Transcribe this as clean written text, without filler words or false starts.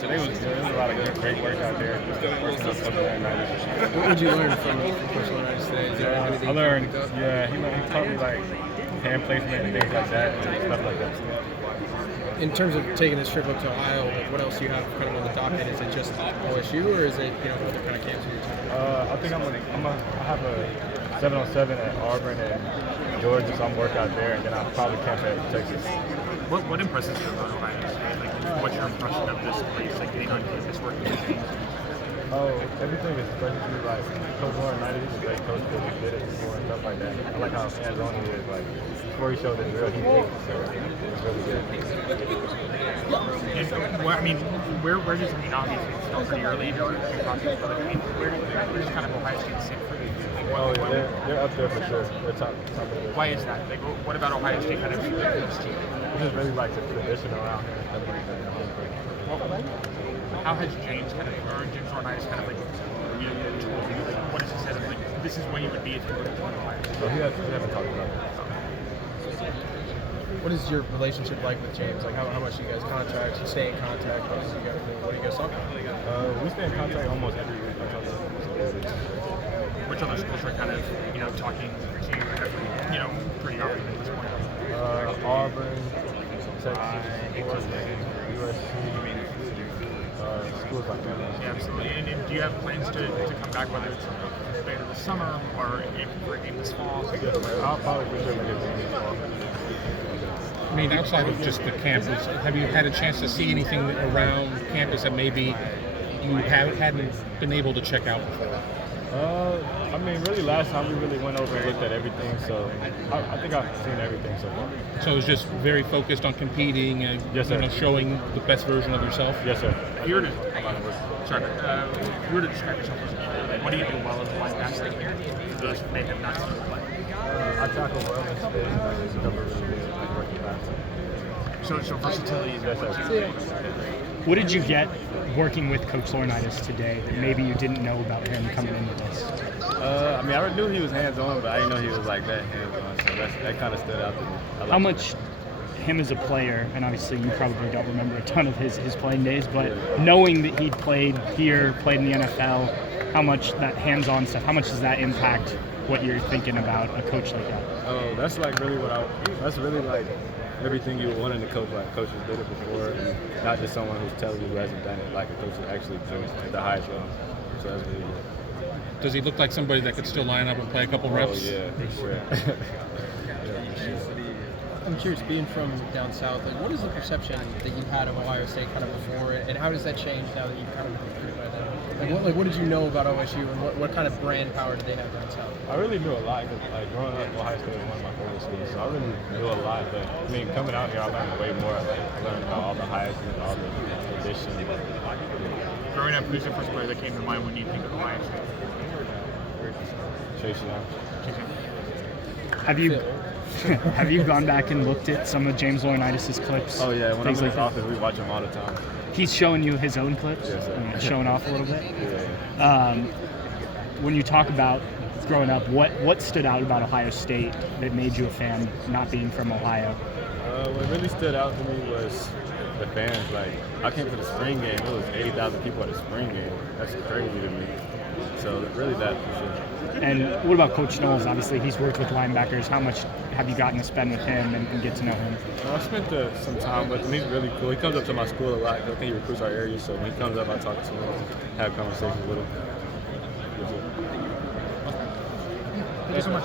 today was good. There was a lot of great work out there. What would you learn from Coach Laurinaitis today? Is there anything I learned, you picked up? he taught me like hand placement and things like that and stuff like that. In terms of taking this trip up to Ohio, like what else do you have kind of on the docket? Is it just OSU or is it other kind of camps you're talking about? I think I have a 7-on-7 at Auburn and Georgia, so I'm work out there, and then I'll probably camp at Texas. What impresses you about Ohio State? Like, what's your impression of this place, like getting on campus, working with James? Oh, everything is fresh to me. Like, Coach Laurinaitis, he's a great coach because he did it before and stuff like that. I like how hands-on he is. Like, before he showed his real heat, so it's really good. And, well, I mean, where does, I mean, obviously it's still pretty early to process, but I mean, where does kind of Ohio State sit for you? Oh, yeah, they're up there for sure. They're top of the list. Why is that? Like, what about Ohio State kind of this team? It's just really like the tradition around here and stuff like that. How has James kind of, or James Laurinaitis kind of like, told you, like, what has he said? Like, this is where you would be if you were to join Ohio State. So we haven't talked about that. What is your relationship like with James? Like how much do you guys contact? You stay in contact? What do you guys talk about? We stay in contact almost every week. I talk to him almost every week. Which other schools are kind of, talking to you every, pretty often at this point? Auburn, Texas, Oregon, USC, schools like that. Yeah, absolutely. And do you have plans to come back, whether it's later this summer or for a game this fall? Yes, I'll probably for sure get a game this fall. I mean, outside of just the campus, have you had a chance to see anything around campus that maybe you hadn't been able to check out before? I mean, really, last time we really went over and looked at everything, so I think I've seen everything so far. So it was just very focused on competing and Yes, sir. showing the best version of yourself? Yes, sir. If you were to, if you were to describe yourself as what do you do well as a linebacker? For those who may have not seen you play. I tackle well in space, and I just cover really good, like working fast. So versatility is Yes, what sir. you What did you get working with Coach Laurinaitis today that maybe you didn't know about him coming into this? I mean, I knew he was hands-on, but I didn't know he was like that hands-on, so that kind of stood out to me. How much him as a player, and obviously you probably don't remember a ton of his playing days, but knowing that he'd played here, played in the NFL, how much that hands-on stuff, how much does that impact what you're thinking about a coach like that? Oh, that's like really that's really like everything you want in a coach. Like coaches did it before, and not just someone who's telling you who hasn't done it. Like a coach who actually brings at the highest level. So that's really good. Does he look like somebody that could still line up and play a couple reps? Oh yeah, for sure. Yeah, for sure. I'm curious, being from down south, like what is the perception that you had of Ohio State kind of before it, and how does that change now that you've kind of been recruited by them? What did you know about OSU, and what kind of brand power did they have down south? I really knew a lot. Like growing up, Ohio State was one of my favorite schools, so I really knew a lot. But I mean, coming out here, I learned way more. I learned about all the highest and all the tradition. Growing up, who's the first player that came to mind when you think of Ohio State? Chase Young. Have you gone back and looked at some of James Laurinaitis' clips? Oh yeah, when I'm in things his that? office, we watch him all the time. He's showing you his own clips, Yes, sir. showing off a little bit. Yeah. When you talk about growing up, what stood out about Ohio State that made you a fan, not being from Ohio? What really stood out to me was the fans. Like, I came to the spring game. It was 80,000 people at the spring game. That's crazy to me. So really that for sure. And what about Coach Knowles? Obviously, he's worked with linebackers. How much have you gotten to spend with him and get to know him? I spent some time with him. He's really cool. He comes up to my school a lot. I think he recruits our area. So when he comes up, I talk to him, have conversations with him. Thank you so much.